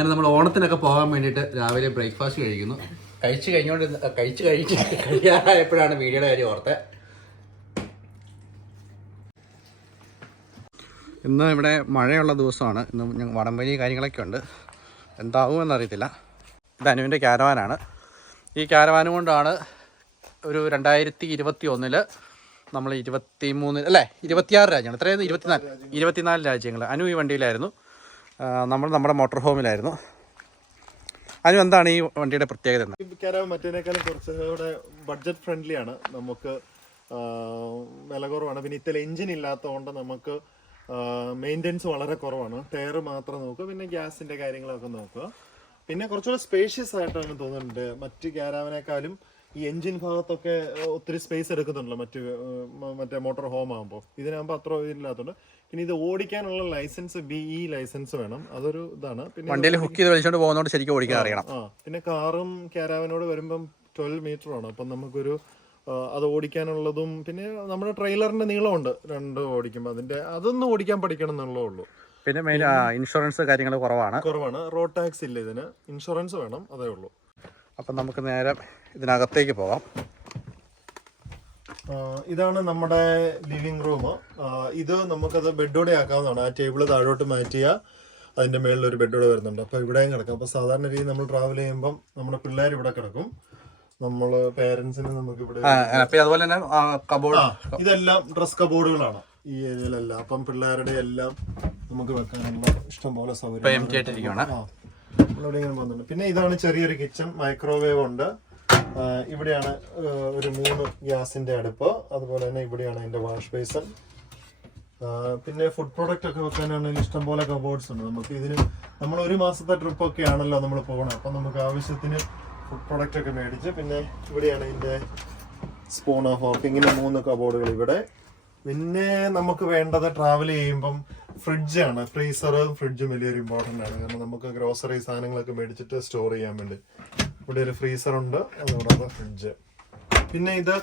അങ്ങനെ നമ്മൾ ഓണത്തിനൊക്കെ പോകാൻ വേണ്ടിയിട്ട് രാവിലെ ബ്രേക്ക്ഫാസ്റ്റ് കഴിക്കുന്നു. കഴിച്ച് കഴിഞ്ഞോണ്ട് കഴിച്ച് കഴിച്ച് കഴിയാറായപ്പോഴാണ് വീഡിയോയുടെ കാര്യം ഓർത്തെ. ഇന്ന് ഇവിടെ മഴയുള്ള ദിവസമാണ്. ഇന്ന് ഞങ്ങൾ വടംവലി കാര്യങ്ങളൊക്കെ ഉണ്ട്. എന്താകുമെന്നറിയത്തില്ല ഇത് അനുവിന്റെ ക്യാരവാനാണ് ഈ ക്യാരവാൻ കൊണ്ടാണ് ഒരു രണ്ടായിരത്തി ഇരുപത്തി ഒന്നിൽ നമ്മൾ ഇരുപത്തി മൂന്ന് അല്ലേ? ഇരുപത്തിയാറ് രാജ്യങ്ങൾ. ഇത്രയും ഇരുപത്തിനാല്. ഇരുപത്തിനാല് രാജ്യങ്ങൾ. അനു ഈ വണ്ടിയിലായിരുന്നു. നമ്മൾ നമ്മുടെ മോട്ടോർ ഹോമിലായിരുന്നു അനു എന്താണ് ഈ വണ്ടിയുടെ പ്രത്യേകത എന്ന്? കുറച്ച് കൂടെ ബഡ്ജറ്റ് ഫ്രണ്ട്ലി ആണ്. നമുക്ക് വില കുറവാണ്. പിന്നെ ഇത്തരം എഞ്ചിൻ ഇല്ലാത്തതുകൊണ്ട് നമുക്ക് മെയിന്റെനൻസ് വളരെ കുറവാണ്. ടയർ മാത്രം നോക്കുക പിന്നെ ഗ്യാസിന്റെ കാര്യങ്ങളൊക്കെ നോക്കുക. പിന്നെ കുറച്ചുകൂടെ സ്പേഷ്യസ് ആയിട്ടാണ് തോന്നുന്നുണ്ട്. മറ്റ് ക്യാരാവിനേക്കാളും ഈ എഞ്ചിൻ ഭാഗത്തൊക്കെ ഒത്തിരി സ്പേസ് എടുക്കുന്നുണ്ടല്ലോ മറ്റ് മറ്റേ മോട്ടോർ ഹോം ആകുമ്പോൾ ഇതിനാകുമ്പോൾ അത്ര ഇതില്ലാത്തതുകൊണ്ട് പിന്നെ ഇത് ഓടിക്കാനുള്ള ലൈസൻസ് ബി ഇ ലൈസൻസ് വേണം. അതൊരു ഇതാണ്. പിന്നെ വണ്ടിയിൽ ഹുക്ക് ചെയ്ത് ശരിക്കും ഓടിക്കാൻ അറിയണം. ആ. പിന്നെ കാറും ക്യാരാവനോട് വരുമ്പം ട്വൽവ് മീറ്റർ ആണ്. അപ്പം നമുക്കൊരു അത് ഓടിക്കാനുള്ളതും പിന്നെ നമ്മുടെ ട്രെയിലറിന്റെ നീളമുണ്ട്. രണ്ട് ഓടിക്കുമ്പോൾ അതിന്റെ അതൊന്നും ഓടിക്കാൻ പഠിക്കണം എന്നുള്ളേ ഉള്ളൂ. പിന്നെ മെയിൻ ഇൻഷുറൻസ് കാര്യങ്ങൾ കുറവാണ്. കുറവാണ്. റോഡ് ടാക്സ് ഇല്ല ഇതിന്. ഇൻഷുറൻസ് വേണം. അതേ ഉള്ളൂ. അപ്പം നമുക്ക് നേരം ഇതിനകത്തേക്ക് പോകാം. ഇതാണ് നമ്മുടെ ലിവിങ് റൂം. ഇത് നമുക്കത് ബെഡോടെ ആക്കാവുന്നതാണ്. ആ ടേബിൾ താഴോട്ട് മാറ്റിയ അതിന്റെ മേളിൽ ഒരു ബെഡോടെ വരുന്നുണ്ട്. അപ്പോൾ ഇവിടെയും കിടക്കാം. അപ്പോൾ സാധാരണ രീതിയിൽ നമ്മൾ ട്രാവൽ ചെയ്യുമ്പം നമ്മുടെ പിള്ളേർ ഇവിടെ കിടക്കും. നമ്മൾ പേരൻസിന് നമുക്ക് ഇവിടെ അതുപോലെ തന്നെ കബോർഡ് ഇതെല്ലാം ഡ്രസ് കബോർഡുകളാണ് ഈ ഏരിയയിലെല്ലാം. അപ്പം പിള്ളേരുടെ എല്ലാം നമുക്ക് വെക്കാനുള്ള ഇഷ്ടംപോലെ സൗകര്യം നമ്മളിവിടെ ഇങ്ങനെ പോകുന്നുണ്ട് പിന്നെ ഇതാണ് ചെറിയൊരു കിച്ചൺ മൈക്രോവേവ് ഉണ്ട്. ഇവിടെയാണ് ഒരു മൂന്ന് ഗ്യാസിന്റെ അടുപ്പ്. അതുപോലെ തന്നെ ഇവിടെയാണ് അതിന്റെ വാഷ് ബേസൺ പിന്നെ ഫുഡ് പ്രോഡക്റ്റ് ഒക്കെ വെക്കാനാണെങ്കിൽ ഇഷ്ടംപോലെ കബോർഡ്സ് ഉണ്ട്. നമുക്ക് ഇതിന് നമ്മൾ ഒരു മാസത്തെ ട്രിപ്പ് ഒക്കെ ആണല്ലോ നമ്മൾ പോകണം അപ്പം നമുക്ക് ആവശ്യത്തിന് ഫുഡ് പ്രോഡക്റ്റ് ഒക്കെ മേടിച്ച് പിന്നെ ഇവിടെയാണ് ഇതിന്റെ സ്പൂൺ ഓഫ് ഓഫ് ഇങ്ങനെ മൂന്ന് കബോർഡുകൾ ഇവിടെ. പിന്നെ നമുക്ക് വേണ്ടത് ട്രാവൽ ചെയ്യുമ്പം ഫ്രിഡ്ജാണ്. ഫ്രീസറും ഫ്രിഡ്ജും വലിയൊരു ഇമ്പോർട്ടന്റ് ആണ്. കാരണം നമുക്ക് ഗ്രോസറി സാധനങ്ങളൊക്കെ മേടിച്ചിട്ട് സ്റ്റോർ ചെയ്യാൻ വേണ്ടി. ഇവിടെ ഒരു ഫ്രീസറുണ്ട് അതുകൂടാതെ ഫ്രിഡ്ജ് പിന്നെ ഇത്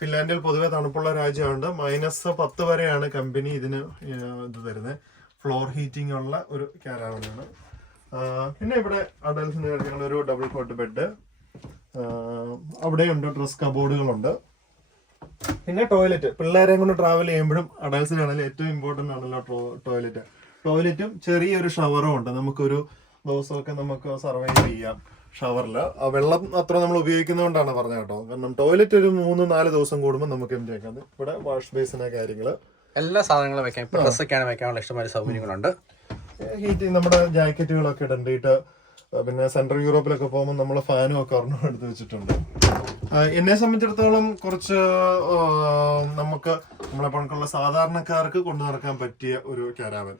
ഫിൻലാൻഡിൽ പൊതുവെ തണുപ്പുള്ള രാജ്യമുണ്ട് മൈനസ് പത്ത് വരെയാണ് കമ്പനി ഇതിന് ഇത് തരുന്നത് ഫ്ലോർ ഹീറ്റിംഗ് ഉള്ള ഒരു ക്യാരാവനാണ് പിന്നെ ഇവിടെ അഡൽസിന് ഒരു ഡബിൾ കോട്ട് ബെഡ് അവിടെയുണ്ട് ഡ്രസ് കബോർഡുകളുണ്ട് പിന്നെ ടോയ്ലറ്റ് പിള്ളേരെ കൊണ്ട് ട്രാവൽ ചെയ്യുമ്പോഴും അഡൽസിനാണെങ്കിലും ഏറ്റവും ഇമ്പോർട്ടന്റ് ആണല്ലോ ടോയ്ലറ്റ് ടോയ്ലറ്റും ചെറിയൊരു ഷവറും ഉണ്ട്. നമുക്കൊരു ദിവസമൊക്കെ നമുക്ക് സർവൈവ് ചെയ്യാം ഷവറിൽ ആ വെള്ളം അത്ര നമ്മൾ ഉപയോഗിക്കുന്നതുകൊണ്ടാണ് പറഞ്ഞത് കേട്ടോ. കാരണം ടോയ്ലറ്റ് ഒരു മൂന്ന് നാല് ദിവസം കൂടുമ്പോൾ നമുക്ക് എന്ത് ചെയ്യാം? ഇവിടെ വാഷ് ബേസിനെ കാര്യങ്ങൾ എല്ലാ സാധനങ്ങളും വെക്കാം. ഇപ്പോൾ ഡ്രസ്സൊക്കെയാണ് വെക്കാനുള്ള ഇഷ്ടമായ സൗകര്യങ്ങളുണ്ട്. ഹീറ്റ് നമ്മുടെ ജാക്കറ്റുകളൊക്കെ ഇടണ്ടിട്ട് പിന്നെ സെൻട്രൽ യൂറോപ്പിലൊക്കെ പോകുമ്പോൾ നമ്മൾ ഫാനും ഒക്കെ ഒരെണ്ണം എടുത്ത് വെച്ചിട്ടുണ്ട്. എന്നെ സംബന്ധിച്ചിടത്തോളം കുറച്ച് നമുക്ക് നമ്മളെ പണക്കുള്ള സാധാരണക്കാർക്ക് കൊണ്ടു നടക്കാൻ പറ്റിയ ഒരു കാരാവൻ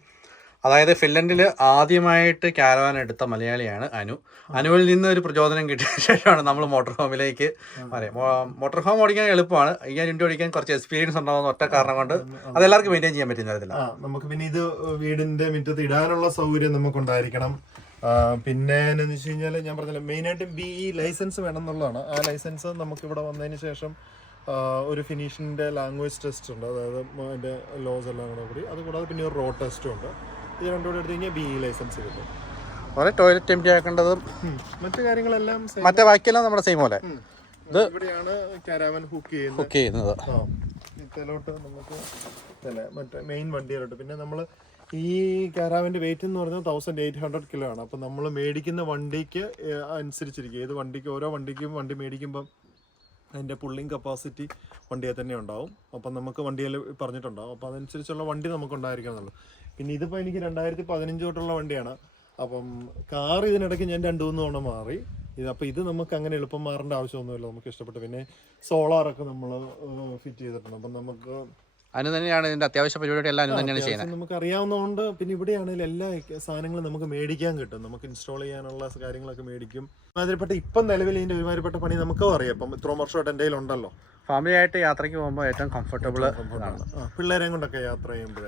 അതായത് ഫിൻലൻഡിൽ ആദ്യമായിട്ട് കാരവാൻ എടുത്ത മലയാളിയാണ് അനു. അനുവിൽ നിന്ന് ഒരു പ്രചോദനം കിട്ടിയ ശേഷമാണ് നമ്മൾ മോട്ടോർ ഹോമിലേക്ക് പറയാം മോട്ടോർ ഹോം ഓടിക്കാൻ എളുപ്പമാണ്. ഈ വണ്ടി ഓടിക്കാൻ കുറച്ച് എക്സ്പീരിയൻസ് ഉണ്ടാവുന്ന ഒറ്റ കാരണം കൊണ്ട് അതെല്ലാവർക്കും മെയിന്റെയിൻ ചെയ്യാൻ പറ്റുന്ന തരത്തില്ല നമുക്ക് പിന്നെ ഇത് വീടിന്റെ മുറ്റത്ത് ഇടാനുള്ള സൗകര്യം നമുക്കുണ്ടായിരിക്കണം. ആ, പിന്നെ എന്ന് വെച്ച് കഴിഞ്ഞാൽ ഞാൻ പറഞ്ഞില്ല മെയിനായിട്ടും ബി ഇ ലൈസൻസ് വേണം എന്നുള്ളതാണ് ആ ലൈസൻസ് നമുക്കിവിടെ വന്നതിന് ശേഷം ഒരു ഫിനിഷിന്റെ ലാംഗ്വേജ് ടെസ്റ്റ് ഉണ്ട്. അതായത് അതിന്റെ ലോസ് എല്ലാം കൂടെ കൂടി. അതുകൂടാതെ പിന്നെ ഒരു റോഡ് ടെസ്റ്റും ഉണ്ട്. ഇത് രണ്ടും കൂടെ എടുത്തു കഴിഞ്ഞാൽ ബി ഇ ലൈസൻസ് കിട്ടും. അതുപോലെ ടോയ്ലറ്റ് എം ടി ആക്കേണ്ടതും മറ്റു കാര്യങ്ങളെല്ലാം. മറ്റേ ബാക്കിയെല്ലാം നമ്മുടെ സെയിം പോലെ. ഇവിടെയാണ് കാരാവൻ ഹുക്ക് ചെയ്യുന്നത്. ബുക്ക് ചെയ്യുന്നത്. ആ. ഇതിലോട്ട് നമുക്ക് മറ്റേ മെയിൻ വണ്ടിയിലോട്ട്. പിന്നെ നമ്മൾ ഈ കാരാവിന്റെ വെയിറ്റ് എന്ന് പറഞ്ഞാൽ തൗസൻഡ് എയ്റ്റ് ഹൺഡ്രഡ് കിലോ ആണ്. അപ്പം നമ്മൾ മേടിക്കുന്ന വണ്ടിക്ക് അനുസരിച്ചിരിക്കും. ഏത് വണ്ടിക്ക് ഓരോ വണ്ടിക്കും വണ്ടി മേടിക്കുമ്പം അതിന്റെ പുള്ളിങ് കപ്പാസിറ്റി വണ്ടിയെ തന്നെ ഉണ്ടാവും. അപ്പം നമുക്ക് വണ്ടിയിൽ പറഞ്ഞിട്ടുണ്ടാവും. അപ്പം അതനുസരിച്ചുള്ള വണ്ടി നമുക്ക് ഉണ്ടായിരിക്കണമെന്നുള്ളൂ പിന്നെ ഇതിപ്പോൾ എനിക്ക് രണ്ടായിരത്തി പതിനഞ്ച് തൊട്ടുള്ള വണ്ടിയാണ്. അപ്പം കാർ ഇതിനിടയ്ക്ക് ഞാൻ രണ്ട് മൂന്ന് തവണ മാറി. ഇത് അപ്പോൾ ഇത് നമുക്ക് അങ്ങനെ എളുപ്പം മാറേണ്ട ആവശ്യമൊന്നുമില്ല. നമുക്ക് ഇഷ്ടപ്പെട്ടു. പിന്നെ സോളാറൊക്കെ നമ്മൾ ഫിറ്റ് ചെയ്തിട്ടുണ്ട്. അപ്പം നമുക്ക് അനു തന്നെയാണ് ഇതിന്റെ അത്യാവശ്യ പരിപാടി എല്ലാം അനു തന്നെയാണ് ചെയ്യുന്നത്. നമുക്ക് അറിയാവുന്നതുകൊണ്ട് പിന്നെ ഇവിടെയാണെങ്കിൽ എല്ലാ സാധനങ്ങളും നമുക്ക് മേടിക്കാൻ കിട്ടും. നമുക്ക് ഇൻസ്റ്റാൾ ചെയ്യാനുള്ള കാര്യങ്ങളൊക്കെ മേടിക്കും. മാതിരിപ്പെട്ട ഇപ്പം നിലവിൽ ഇതിന്റെ ഒരുമാതിരിപ്പെട്ട പണി നമുക്കും അറിയാം. ഇപ്പം ഇത്രയും വർഷമായിട്ട് എന്റെ ഉണ്ടല്ലോ. ഫാമിലി ആയിട്ട് യാത്രയ്ക്ക് പോകുമ്പോൾ ഏറ്റവും കംഫർട്ടബിൾ പിള്ളേരെയും കൊണ്ടൊക്കെ യാത്ര ചെയ്യുമ്പോൾ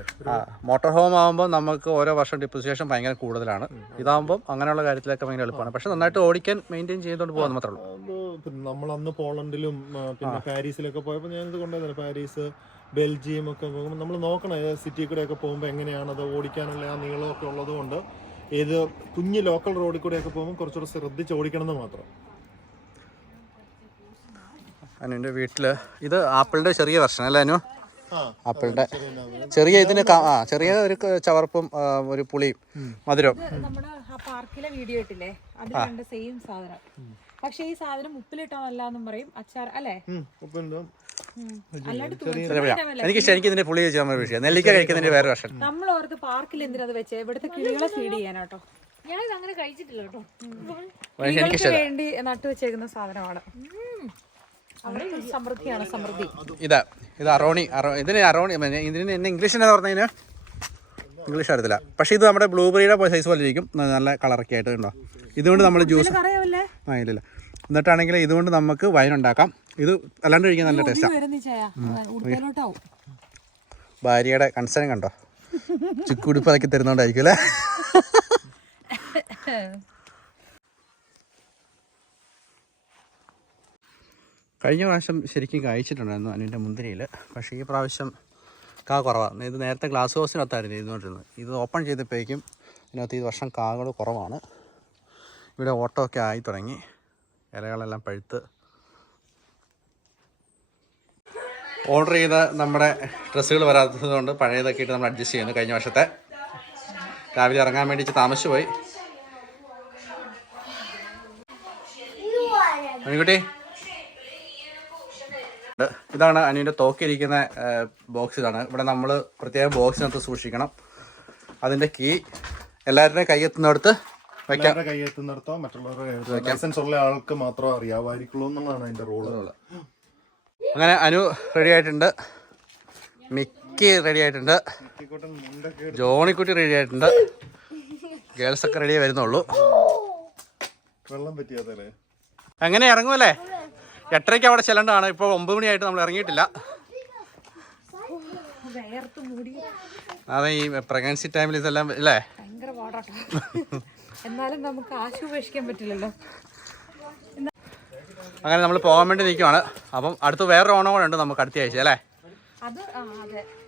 മോട്ടോർ ഹോം ആകുമ്പോൾ നമുക്ക് ഓരോ വർഷം ഡിപ്രിസിയേഷൻ ഭയങ്കര കൂടുതലാണ്. ഇതാകുമ്പോൾ അങ്ങനെയുള്ള കാര്യത്തിലൊക്കെ ഭയങ്കര എളുപ്പമാണ്. പക്ഷെ നന്നായിട്ട് ഓടിക്കാൻ മെയിന്റെയിൻ ചെയ്തുകൊണ്ട് പോകാൻ മാത്രമേ ഉള്ളൂ. നമ്മളന്ന് നമ്മൾ അന്ന് പോളണ്ടിലും പിന്നെ പാരീസിലൊക്കെ പോയപ്പോൾ ഞാനിത് കൊണ്ടുവന്നില്ല പാരീസ് ബെൽജിയം ഒക്കെ പോകുമ്പോൾ നമ്മൾ നോക്കണം ഏത് സിറ്റി കൂടെ ഒക്കെ പോകുമ്പോൾ എങ്ങനെയാണ് അത് ഓടിക്കാനുള്ള ആ നീളമൊക്കെ ഉള്ളതുകൊണ്ട് ഏത് കുഞ്ഞ് ലോക്കൽ റോഡിൽ കൂടെയൊക്കെ പോകുമ്പോൾ കുറച്ചുകൂടെ ശ്രദ്ധിച്ച് ഓടിക്കണം എന്ന് മാത്രം അനുവിന്റെ വീട്ടിൽ ഇത് ആപ്പിളിന്റെ ചെറിയ വെർഷൻ അല്ലേ അനു? ആപ്പിളിന്റെ ആപ്പിളിന്റെ. ചെറിയ ഇതിന് ആ ചെറിയ ഒരു ചവർപ്പും ഒരു പുളിയും മധുരവും. നമ്മുടെ ആ പാർക്കിലെ വീഡിയോ ഇട്ടില്ലേ? അത് കണ്ട സെയിം സാധനം. പക്ഷെ ഈ സാധനം ഉപ്പിലിട്ടാന്നല്ല എന്നും പറയും അച്ചാർ അല്ലേ? എനിക്ക് ശരിക്കും ഇതിന്റെ പുളി വെച്ച് നമ്മൾ വിഷയം നെല്ലിക്ക കഴിക്കുന്നതിന്റെ വേറെ വർഷം നമ്മൾ ഓർത്ത് പാർക്കിൽ എന്തിനത് വെച്ചേ? ഇവിടുത്തെ കിളികളെ ഫീഡ് ചെയ്യാനാട്ടോ ഞാനിത് അങ്ങനെ കഴിച്ചിട്ടില്ല കേട്ടോ. കിളികൾക്ക് വേണ്ടി നട്ടു വെച്ചേക്കുന്ന സാധനമാണ്. സമൃദ്ധിയാണ് സമൃദ്ധി. ഇതാ ഇത് അറോണി അറോ ഇതിന് അറോണി ഇതിന് എന്നെ ഇംഗ്ലീഷ് എന്നാ പറഞ്ഞതിന് ഇംഗ്ലീഷ് അറിയത്തില്ല. പക്ഷേ ഇത് നമ്മുടെ ബ്ലൂബെറിയുടെ സൈസ് പോലെ ഇരിക്കും. നല്ല കളറൊക്കെ ആയിട്ട് ഉണ്ടോ? ഇതുകൊണ്ട് നമ്മൾ ജ്യൂസ് ആ ഇല്ലില്ല. എന്നിട്ടാണെങ്കിൽ ഇതുകൊണ്ട് നമുക്ക് വൈൻ ഉണ്ടാക്കാം. ഇത് അല്ലാണ്ട് കഴിക്കാൻ നല്ല ടേസ്റ്റാണ് ഭാര്യയുടെ കൺസേൺ കണ്ടോ? ചുക്കുടുപ്പ് അതൊക്കെ തരുന്നോണ്ടായിരിക്കും അല്ലേ? കഴിഞ്ഞ പ്രാവശ്യം ശരിക്കും കഴിച്ചിട്ടുണ്ടായിരുന്നു അനുവിന്റെ മുന്തിരിയിൽ പക്ഷേ ഈ പ്രാവശ്യം കാ കുറവാണ് ഇത് നേരത്തെ ഗ്ലാസ് ഹൗസിനകത്തായിരുന്നു ഇരുന്നുകൊണ്ടിരുന്നത് ഇത് ഓപ്പൺ ചെയ്തപ്പോഴേക്കും ഇതിനകത്ത് ഈ വർഷം കാകൾ കുറവാണ്. ഇവിടെ ഓട്ടമൊക്കെ ആയി തുടങ്ങി. ഇലകളെല്ലാം പഴുത്ത് ഓർഡർ ചെയ്ത നമ്മുടെ ഡ്രസ്സുകൾ വരാത്തതുകൊണ്ട് പഴയതൊക്കെ ഇട്ട് നമ്മൾ അഡ്ജസ്റ്റ് ചെയ്യുന്നു കഴിഞ്ഞ വർഷത്തെ. രാവിലെ ഇറങ്ങാൻ വേണ്ടി താമസിച്ചു പോയി. മണിക്കുട്ടി. ഇതാണ് അനുവിന്റെ തോക്കിയിരിക്കുന്ന ബോക്സ് ഇതാണ്. ഇവിടെ നമ്മൾ പ്രത്യേകം ബോക്സിനകത്ത് സൂക്ഷിക്കണം. അതിന്റെ കീ എല്ലാവരുടെയും കൈയെത്തുന്നിടത്ത് വെക്കാം. കൈയെത്തുന്നിടത്തോ മറ്റുള്ളവരുടെ ലൈസൻസ് ഉള്ള ആൾക്ക് മാത്രമേ അറിയാമായിരിക്കുള്ളൂ എന്നുള്ളതാണ് അതിന്റെ റോൾ അങ്ങനെ അനു റെഡി ആയിട്ടുണ്ട്. മിക്കി റെഡി ആയിട്ടുണ്ട്. ജോണിക്കുട്ടി റെഡി ആയിട്ടുണ്ട്. ഗേൾസ് ഒക്കെ റെഡി വരുന്നുള്ളൂ. വെള്ളം പറ്റിയാതല്ലേ? അങ്ങനെ ഇറങ്ങുമല്ലേ എട്ടരയ്ക്ക് അവിടെ ചെല്ലേണ്ടതാണ്. ഇപ്പോൾ ഒമ്പത് മണിയായിട്ട് നമ്മൾ ഇറങ്ങിയിട്ടില്ല. അതെ ഈ പ്രഗ്നൻസി ടൈമിൽ ഇതെല്ലാം അല്ലേ എന്നാലും നമുക്ക് ആശുപേക്ഷിക്കാൻ പറ്റില്ലല്ലോ. അങ്ങനെ നമ്മൾ പോകാൻ വേണ്ടി നിൽക്കുവാണ്. അപ്പം അടുത്ത് വേറൊരു ഓണം കൂടെ ഉണ്ട് നമുക്ക് അടുത്ത ആഴ്ച അല്ലേ?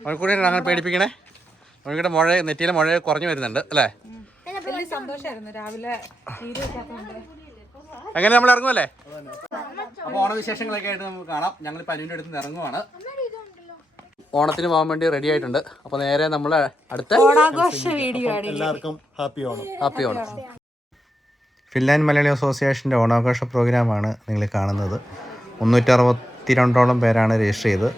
മണിക്കൂടി അങ്ങനെ പേടിപ്പിക്കണേ? മണിക്കൂടെ മുഴ നെറ്റിയിലെ മുഴ കുറഞ്ഞു വരുന്നുണ്ട് അല്ലേ? അങ്ങനെ നമ്മൾ ഇറങ്ങുമല്ലേ അപ്പോൾ ഓണവിശേഷങ്ങളൊക്കെ ആയിട്ട് നമുക്ക് കാണാം. ഞങ്ങൾ പനുവിന്റെ അടുത്ത് നിന്ന് ഇറങ്ങുവാണ്. ഓണത്തിന് പോകാൻ വേണ്ടി റെഡി ആയിട്ടുണ്ട്. അപ്പോൾ നേരെ നമ്മൾ അടുത്ത എല്ലാവർക്കും happy Onam. Happy Onam. Finland Malayali അസോസിയേഷന്റെ ഓണാഘോഷ പ്രോഗ്രാമാണ് നിങ്ങൾ കാണുന്നത്. മുന്നൂറ്ററുപത്തി രണ്ടോളം പേരാണ് രജിസ്റ്റർ ചെയ്ത്.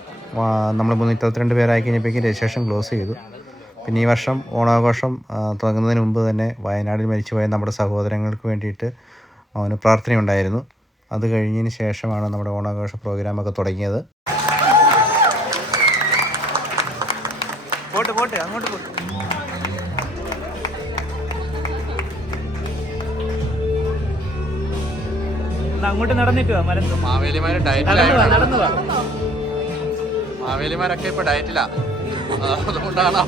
നമ്മൾ മുന്നൂറ്ററുപത്തിരണ്ട് പേരായി കഴിഞ്ഞപ്പോഴേക്കും രജിസ്ട്രേഷൻ ക്ലോസ് ചെയ്തു. പിന്നെ ഈ വർഷം ഓണാഘോഷം തുടങ്ങുന്നതിന് മുമ്പ് തന്നെ വയനാടിൽ മരിച്ചുപോയ നമ്മുടെ സഹോദരങ്ങൾക്ക് വേണ്ടിയിട്ട് അവന് പ്രാർത്ഥനയുണ്ടായിരുന്നു. അത് കഴിഞ്ഞതിന് ശേഷമാണ് നമ്മുടെ ഓണാഘോഷ പ്രോഗ്രാമൊക്കെ തുടങ്ങിയത്. പോട്ട് പോട്ട് അങ്ങോട്ട് പോട്ട്. അങ്ങോട്ട് നടന്നിട്ട് വാ നടന്നു മാവേലിമാരൊക്കെ ഇപ്പൊ ഡയറ്റിലാ അതുകൊണ്ടാണ്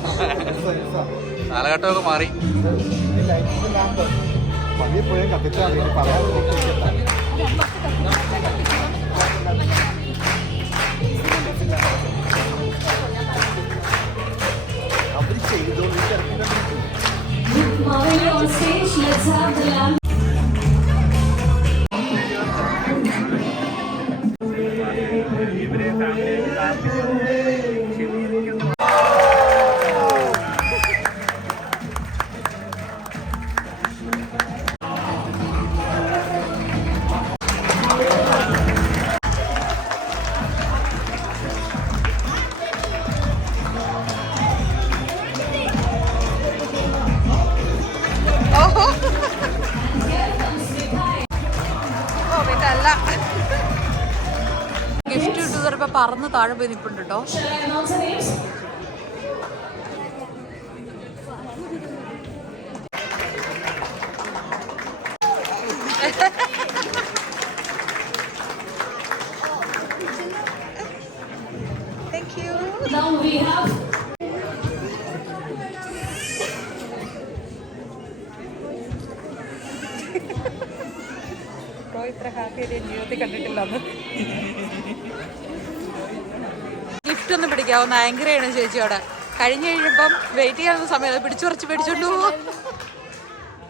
കാലഘട്ടമൊക്കെ മാറി. on stage, let's have the lamp. താഴെ പോയി നിപ്പുണ്ട് കേട്ടോ ഗിഫ്റ്റ് ഒന്ന് ചേച്ചിയോട്. കഴിഞ്ഞ് കഴിഞ്ഞപ്പം വെയിറ്റ് ചെയ്യാനുള്ള സമയത്ത് പിടിച്ചു കുറച്ച് പിടിച്ചോണ്ട്. പോവോ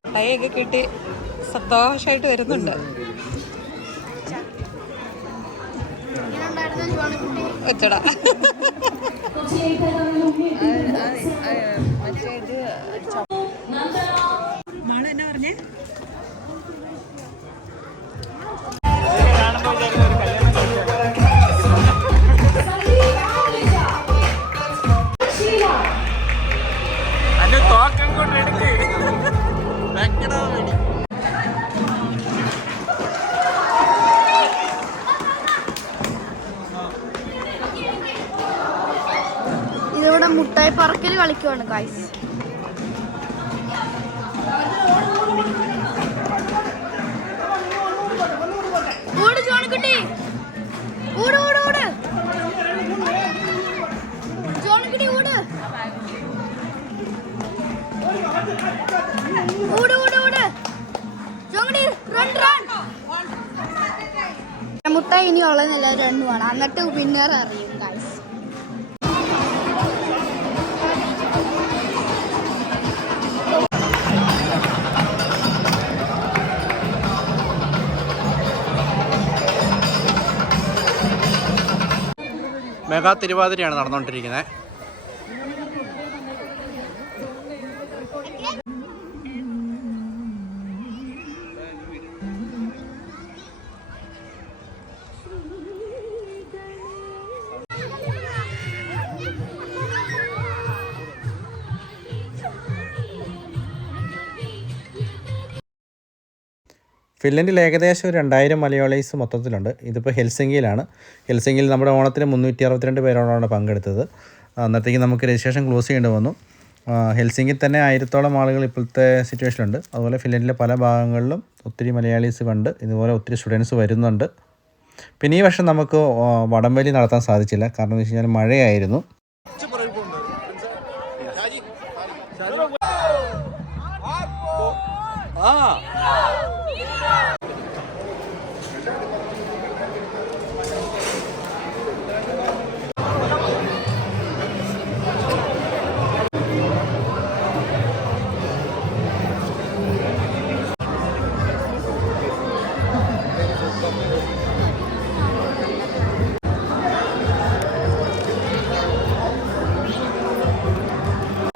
മുട്ടായിയൊക്കെ കിട്ടി. സന്തോഷമായിട്ട് വരുന്നുണ്ട്. വെച്ചടാ ഓട് ഓട് ഓട്. ജോൺകുട്ടി ഓട്. ഓട് ഓട് ഓട്. ജോൺകുട്ടി റൺ റൺ മുട്ട ഇനി ഉള്ളതെന്നല്ല രണ്ടുമാണ്. എന്നിട്ട് വിന്നർ അറിയും. മെഗാ തിരുവാതിരയാണ് നടന്നുകൊണ്ടിരിക്കുന്നത്. ഫിൻലൻഡിൽ ഏകദേശം ഒരു രണ്ടായിരം മലയാളീസ് മൊത്തത്തിലുണ്ട്. ഇതിപ്പോൾ ഹെൽസിംഗിയിലാണ്. ഹെൽസിംഗിയിൽ നമ്മുടെ ഓണത്തിന് മുന്നൂറ്റി അറുപത്തിരണ്ട് പേരോടാണ് പങ്കെടുത്തത്. അന്നത്തേക്ക് നമുക്ക് രജിസ്ട്രേഷൻ ക്ലോസ് ചെയ്യേണ്ടി വന്നു. ഹെൽസിംഗിൽ തന്നെ ആയിരത്തോളം ആളുകൾ ഇപ്പോഴത്തെ സിറ്റുവേഷനുണ്ട് അതുപോലെ ഫിൻലൻഡിലെ പല ഭാഗങ്ങളിലും ഒത്തിരി മലയാളീസ് കണ്ട് ഇതുപോലെ ഒത്തിരി സ്റ്റുഡൻസ് വരുന്നുണ്ട്. പിന്നെ ഈ വർഷം നമുക്ക് വടംവലി നടത്താൻ സാധിച്ചില്ല. കാരണം എന്ന് വെച്ച് കഴിഞ്ഞാൽ മഴയായിരുന്നു.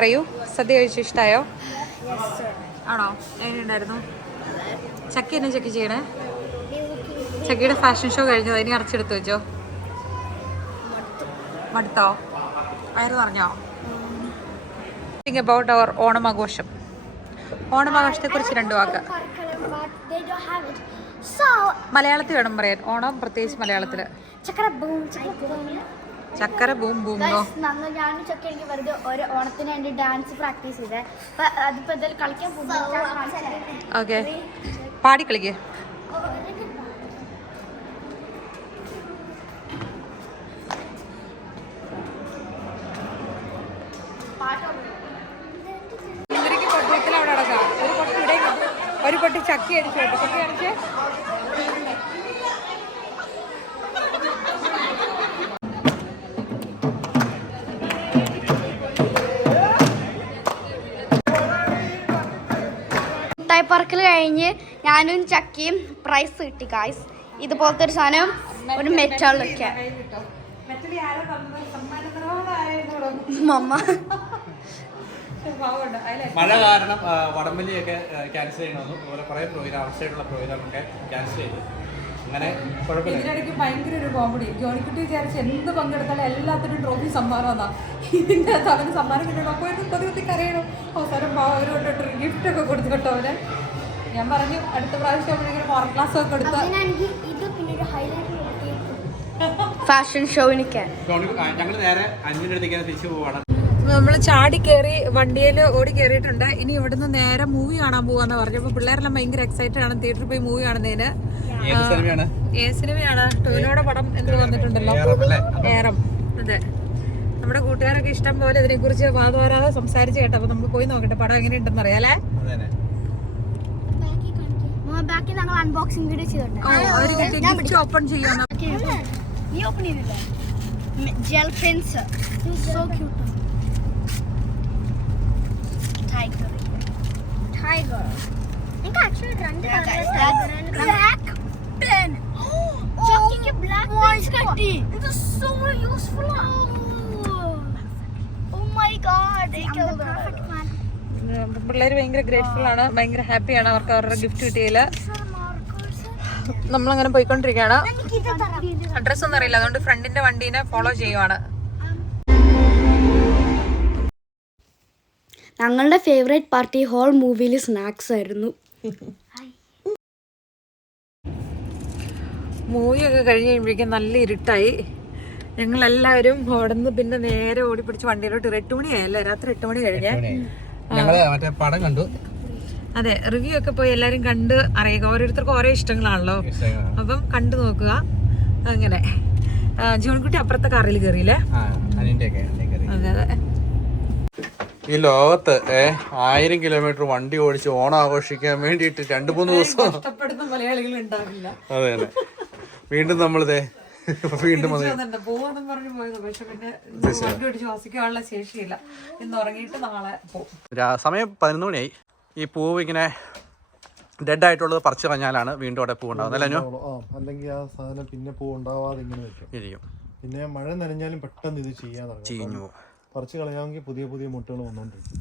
പറയൂ. സദ്യ കഴിച്ചു ഇഷ്ടായോ? ആണോ? എങ്ങനെയുണ്ടായിരുന്നു? ചക്കി എന്നെ ചക്കി ചെയ്യണേ? ചക്കിയുടെ ഫാഷൻ ഷോ കഴിഞ്ഞു ഇനി അടച്ചെടുത്ത് വെച്ചോ? മടുത്തോ? ആര് പറഞ്ഞോ അബൌട്ട് അവർ ഓണമാഘോഷം ഓണമാഘോഷത്തെ കുറിച്ച് രണ്ട് വാക്ക്. മലയാളത്തിൽ വേണം പറയാൻ. ഓണം പ്രത്യേകിച്ച് മലയാളത്തിൽ. ചക്കര ബൂം ബൂം ഞാനും ചക്ക എനിക്ക് വെറുതെ ഒരു ഓണത്തിന് വേണ്ടി ഡാൻസ് പ്രാക്ടീസ് ചെയ്തേ. അപ്പൊ അതിപ്പോ എന്തായാലും കളിക്കാൻ പോകുന്നു ഓക്കെ പാടി കളിക്കേ. ഒരു പൊട്ടി ഇവിടെ ഒരു കൊട്ടി ചക്കി അടിച്ചു കേട്ടോ കൊട്ടി അടിച്ച് പറക്കൽ കഴിഞ്ഞ് ഞാനും ചക്കിയും പ്രൈസ് കിട്ടി കായ്സ് ഇതുപോലത്തെ ഒരു സാധനം ഒരു മെറ്റാളൊക്കെ മമ്മ. മഴ കാരണം വടംവലിയൊക്കെ ക്യാൻസൽ ചെയ്യണമെന്നും അതുപോലെ കുറേ പ്രോഗ്രാം ഔട്ട്സൈഡുള്ള പ്രോഗ്രാമൊക്കെ ക്യാൻസൽ ചെയ്തു. അങ്ങനെ ഇതിനിടയ്ക്ക് ഭയങ്കര ഒരു കോമഡി ജോണിക്കുട്ടി വിചാരിച്ച് എന്ത് പങ്കെടുത്താലും എല്ലാത്തിനും ട്രോഫി സമ്മാനം ഇതിന്റെ അകത്ത് അവന് സമ്മാനം കിട്ടണം അപ്പോൾ ഇത് കൊതി കുത്തി കരയണം. അവസാനം അവർ കൊണ്ടിട്ട് ഗിഫ്റ്റ് ഒക്കെ കൊടുത്തു കേട്ടോ അവന്. ഞാൻ പറഞ്ഞു അടുത്ത പ്രാവശ്യം അവനെങ്കിലും ഫോർ ക്ലാസ് ഒക്കെ എടുത്ത. ഇത് പിന്നെ ഒരു ഹൈലൈറ്റ് ഫാഷൻ ഷോവിനിക്കാൻ ഞങ്ങൾ നേരെ അഞ്ചിന്റെ അടുത്തേക്ക് തിരിച്ചു പോവാണ്. നമ്മൾ ചാടി കയറി വണ്ടിയിൽ ഓടി കയറിയിട്ടുണ്ട് ഇനി ഇവിടുന്ന് നേരെ മൂവി കാണാൻ പോവാന്ന് പറഞ്ഞു അപ്പൊ പിള്ളേരെല്ലാം ഭയങ്കര എക്സൈറ്റഡ് ആണ്. തിയേറ്ററിൽ പോയി മൂവി കാണുന്നതിന്. ഏത് സിനിമയാണ് ഏ സിനിമയാണ് ടോവിനോടെ പടം എന്ത് വന്നിട്ടുണ്ടല്ലോ? ഏറം അതെ. നമ്മുടെ കൂട്ടുകാരൊക്കെ ഇഷ്ടം പോലെ ഇതിനെ കുറിച്ച് വാദവരാതെ സംസാരിച്ച് കേട്ടോ. അപ്പൊ നമുക്ക് പോയി നോക്കട്ടെ. പടം എങ്ങനെ ഉണ്ടെന്ന് അറിയാലേ അതെ ബാക്കി ഞങ്ങൾ അൺബോക്സിംഗ് വീഡിയോ ചെയ്തിട്ടുണ്ട് ഓപ്പൺ ചെയ്യാൻ നീ ഓപ്പൺ ചെയ്തില്ല? Gel pens so cute tiger tiger എനിക്ക് ആക്ച്വലി രണ്ട് ബ്ലാക്ക് പെൻ ചക്കിക്ക് ബ്ലാക്ക് വോയിസ് കിട്ടി ഇത് so useful oh my god എനിക്ക് പെർഫെക്റ്റ് മാൻ പിള്ളേർ ഭയങ്കര ഗ്രേറ്റ്ഫുൾ ആണ്. ഭയങ്കര ഹാപ്പിയാണ് അവർക്ക് അവരുടെ ഗിഫ്റ്റ് കിട്ടിയില്ല നമ്മളങ്ങനെ പോയിക്കൊണ്ടിരിക്കുകയാണ്. എനിക്കിത് തരാം. അഡ്രസ് ഒന്നും അറിയില്ല. അതുകൊണ്ട് ഫ്രണ്ടിന്റെ വണ്ടീനെ ഫോളോ ചെയ്യുവാണ്. ഞങ്ങളുടെ ഫേവറേറ്റ് പാർട്ടി ഹോൾ മൂവിയിൽ സ്നാക്സ് ആയിരുന്നു. മൂവിയൊക്കെ ഒക്കെ കഴിഞ്ഞ് കഴിയുമ്പോഴേക്കും നല്ല ഇരുട്ടായി. ഞങ്ങളെല്ലാവരും ഓടുന്ന്. പിന്നെ നേരെ ഓടി പിടിച്ച് വണ്ടിയിലോട്ട് എട്ട് മണിയായല്ലേ രാത്രി എട്ട് മണി കഴിഞ്ഞേ. ഞങ്ങൾ മറ്റേ പടം കണ്ടു. അതെ റിവ്യൂ ഒക്കെ പോയി എല്ലാരും കണ്ട് അറിയുക. ഓരോരുത്തർക്കും ഓരോ ഇഷ്ടങ്ങളാണല്ലോ. അപ്പം കണ്ടു നോക്കുക. അങ്ങനെ. ജോൺകുട്ടി അപ്പുറത്തെ കാറിൽ കയറിയില്ലേ? അതെ അതെ. ഈ ലോകത്ത് ഏ ആയിരം കിലോമീറ്റർ വണ്ടി ഓടിച്ച് ഓണം ആഘോഷിക്കാൻ വേണ്ടിയിട്ട് രണ്ടു മൂന്ന് ദിവസം അതെ മലയാളികൾ ഉണ്ടാവില്ല. അതെ വീണ്ടും നമ്മളിതേ വീണ്ടും പറഞ്ഞു പോയത്. പക്ഷെ പിന്നെ വണ്ടി ഓടിച്ച് ശ്വസിക്കാനുള്ള ശേഷിയില്ല. ഇന്ന് ഉറങ്ങിയിട്ട് നാളെ പോകും സമയം പതിനൊന്ന് മണിയായി. ഈ പൂവ് ഇങ്ങനെ ഡെഡ് ആയിട്ടുള്ളത് പറിച്ചു കഴിഞ്ഞാലാണ് വീണ്ടും അവിടെ പൂ ഉണ്ടാവുന്നത് അല്ലേ അനു? ആ അല്ലെങ്കിൽ ആ സാധനം പിന്നെ പൂ ഉണ്ടാവാതെ ഇങ്ങനെ വെക്കും ഇരിക്കും. പിന്നെ മഴ നനഞ്ഞാലും പെട്ടെന്ന് ഇത് ചെയ്യാൻ ചീഞ്ഞു പോകും പറിച്ച് കളയാമെങ്കിൽ പുതിയ പുതിയ മുട്ടകൾ വന്നുകൊണ്ടിരിക്കും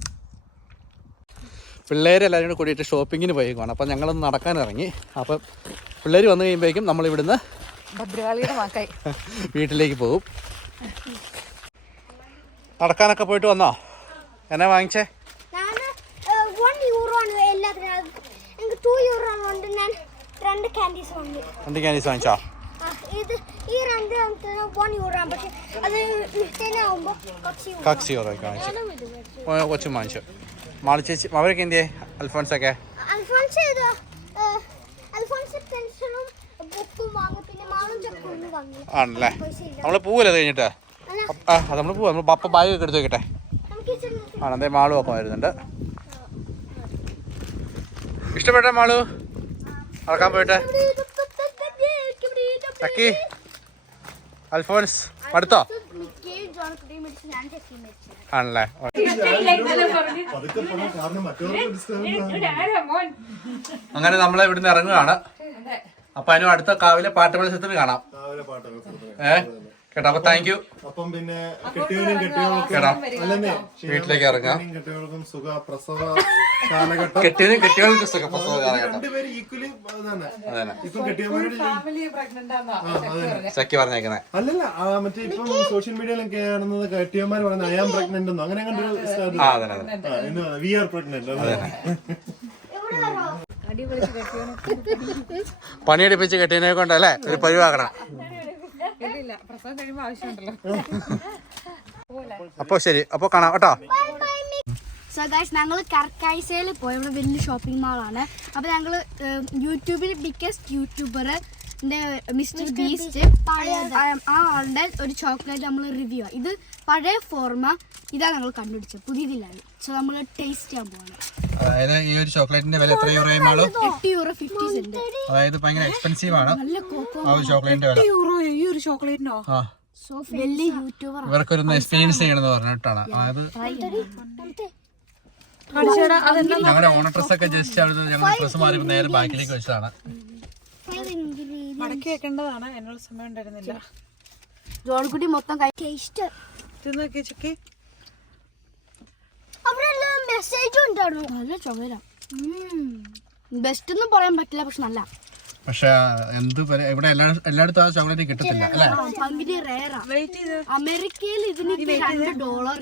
പിള്ളേരെല്ലാവരും കൂടി കൂടിയിട്ട് ഷോപ്പിങ്ങിന് പോയേക്കുവാണ്. അപ്പം ഞങ്ങളൊന്ന് നടക്കാൻ ഇറങ്ങി. അപ്പം പിള്ളേർ വന്നു കഴിയുമ്പോഴേക്കും നമ്മൾ ഇവിടുന്ന് വീട്ടിലേക്ക് പോകും. നടക്കാനൊക്കെ പോയിട്ട് വന്നോ? എന്നെ വാങ്ങിച്ചേ? ഞാൻ വൺ യൂറോ ആണ് എല്ലാത്തിനും. എനിക്ക് ടു യൂറോ കൊണ്ട് ഞാൻ രണ്ട് ക്യാൻഡീസ് വാങ്ങിച്ചോ? ഇത് ഈ രണ്ട് വൺ യൂറോ ആണ്. പക്ഷെ അത്. കക്സി യൂറോ കാണിച്ചു. കൊച്ചും വാങ്ങിച്ചു. മാളി ചേച്ചി അവരൊക്കെ എന്തിയേ? അൽഫോൺസ് ഒക്കെ അൽഫോൺസ് പെൻഷനും ബുക്കും വാങ്ങി. പിന്നെ മാളും ചക്കും ഒന്നും വാങ്ങി ആണല്ലേ? നമ്മൾ പോവല്ലേ കഴിഞ്ഞിട്ട്? അത് നമ്മൾ പോവാം. നമ്മൾ പപ്പ ബാഗ് ഒക്കെ എടുത്ത് വെക്കട്ടെ. നമുക്ക് ഈ ചെറുത് ആണ് അതേ മാളും ഒക്കെ വരുന്നുണ്ട്. ഇഷ്ടപ്പെട്ട മാളു? നടക്കാൻ പോയിട്ട്? ചക്കി. അൽഫോൻസ് അടുത്തോ ആണല്ലേ? അങ്ങനെ നമ്മളെ ഇവിടുന്ന് ഇറങ്ങുകയാണ്. അപ്പൊ അതിനും അടുത്ത കാവിലെ പാട്ട് മത്സരത്തിന് കാണാം. ഏഹ് കേട്ടോ അപ്പൊ താങ്ക് യു അപ്പം പിന്നെ കെട്ടിയവനും കെട്ടിയവൾക്കും കേടാ. അല്ലെന്നേ വീട്ടിലേക്ക് ഇറങ്ങാം. കെട്ടിയവനും കെട്ടിയവൾക്കും സുഖ പ്രസവ കാലഘട്ടം. കെട്ടിയതിനും സുഖ പ്രസവ കാലഘട്ടം. രണ്ടുപേരും ഈക്വലി ഇപ്പം പറഞ്ഞേക്കുന്നേ അല്ലല്ല മറ്റേ ഇപ്പം സോഷ്യൽ മീഡിയയിലൊക്കെ കാണുന്നത് കെട്ടിയവന്മാർ പറയുന്നത് ഐ ആം പ്രഗ്നന്റ് എന്നോ അങ്ങനെ കണ്ടൊരു വി ആർ പ്രഗ്നന്റ് പണിയെടുപ്പിച്ച് കെട്ടിയതിനെ കൊണ്ടല്ലേ ഒരു പരിവാക്കണം ഇല്ല പ്രസവം കഴിയുമ്പോൾ ആവശ്യമുണ്ടല്ലോ അപ്പൊ ശരി അപ്പൊ കാണാം കേട്ടോ. സോ ഗൈസ് ഞങ്ങൾ കർക്കായ്സയിൽ പോയി. ഇവിടെ വലിയ ഷോപ്പിംഗ് മാളാണ് അപ്പോൾ ഞങ്ങൾ യൂട്യൂബിൽ ബിഗ്ഗസ്റ്റ് യൂട്യൂബർ മിസ്റ്റർ ബീസ്റ്റ് ആ ആളുടെ ഒരു ചോക്ലേറ്റ് നമ്മൾ റിവ്യൂ ഇത് പഴയ ഫോർമ ഇതാണ് നമ്മൾ കണ്ടുപിടിച്ചത്. പുതിയതില്ലാണ് സോ നമ്മൾ ടേസ്റ്റ് ചെയ്യാൻ പോവാണ്. അതായത് ഈ ഒരു ചോക്ലേറ്റിന്റെ വില എത്ര യൂറോ ആളു എട്ട് യൂറോ ഫിഫ്റ്റി സെന്റ് അതായത് ഭയങ്കര എക്സ്പെൻസീവ് ആണ്. ആ ഒരു ചോക്ലേറ്റിന്റെ വില. യൂറോ ഈ ഒരു ചോക്ലേറ്റിനോ? ഇവർക്കൊരു എക്സ്പീരിയൻസ് ചെയ്യണമെന്ന് പറഞ്ഞിട്ടാണ്. അതായത് ഞങ്ങളുടെ ഓണ ഡ്രസ് ഒക്കെ ജസ്റ്റ് അവിടെ ഞങ്ങൾ ഡ്രസ് മാറി നേരെ ബാക്കിലേക്ക് വെച്ചതാണ്. മടക്കി വെക്കേണ്ടതാണ്. എന്നുള്ള സമയം ഉണ്ടായിരുന്നില്ല. ജോൺകുട്ടി മൊത്തം ടേസ്റ്റ് ഇത് നോക്കി ചക്കി മെസ്സേജ് മെസ്സേജും ഉണ്ടായിരുന്നു. നല്ല ചോക്ലേറ്റാ ബെസ്റ്റ് ഒന്നും പറയാൻ പറ്റില്ല പക്ഷെ നല്ല. പക്ഷെ എന്ത് ഇവിടെ എല്ലാ എല്ലായിടത്തും ആ ചോക്ലേറ്റ് കിട്ടത്തില്ല അല്ലേ? അമേരിക്കയിൽ ഇതിന് രണ്ട് ഡോളർ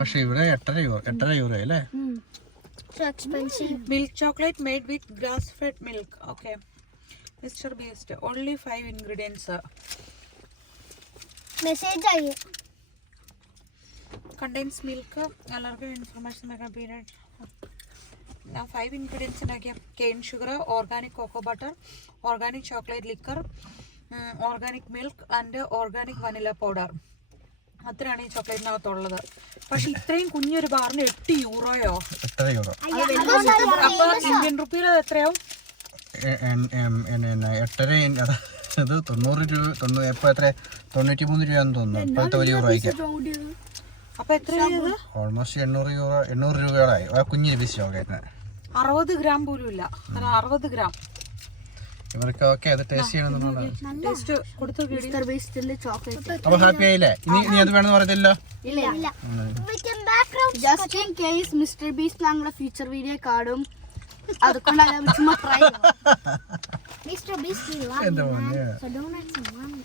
പക്ഷെ ഇവിടെ എട്ടര യൂറോ എട്ടര യൂറോ അല്ലേ? Expensive milk chocolate made with grass fed milk okay Mister Beast only five ingredients message ആയി. Contains milk allergy information mega period now five ingredients ഉണ്ടാക്കിയ cane sugar organic cocoa butter organic chocolate liquor ഉം, organic milk and organic vanilla powder അത്രയാണ് ഈ ചോക്ലേറ്റിനകത്തുള്ളത് പക്ഷെ ഇത്രയും കുഞ്ഞൊരു ബാറിന് എട്ട് യൂറോയോ എട്ടര യൂറോ അപ്പൊ ഇന്ത്യൻ റുപ്പിയിൽ അത് എത്രയാവും എട്ടര അത് തൊണ്ണൂറ് രൂപ തൊണ്ണൂറ് എത്ര തൊണ്ണൂറ്റി മൂന്ന് രൂപയാന്ന് തോന്നുന്നു ഇപ്പോഴത്തെ ഒരു യൂറോയ്ക്ക് അപ്പൊ എത്ര ഓൾമോസ്റ്റ് എണ്ണൂറ് യൂറോ എണ്ണൂറ് രൂപയോളായി. ആ കുഞ്ഞിന് പീസ് ചോക്ലേറ്റിന് അറുപത് ഗ്രാം പോലും ഇല്ല. അറുപത് ഗ്രാം. ഇവർക്ക് ഓക്കെ അത് ടേസ്റ്റ് ചെയ്യണമെന്നുള്ളതാണ് ടേസ്റ്റ് കൊടുത്തു മിസ്റ്റർ ബീസ്റ്റിന്റെ ചോക്ലേറ്റ് അപ്പോൾ ഹാപ്പി ആയില്ലേ? ഇനി നീ അത് വേണമെന്ന് പറയത്തില്ലോ ഇല്ല. Just in case Mister Beast ഞങ്ങളുടെ ഫ്യൂച്ചർ വീഡിയോ കാണും. അതുകൊണ്ട് അത് ചുമ്മാ try Mister act some money.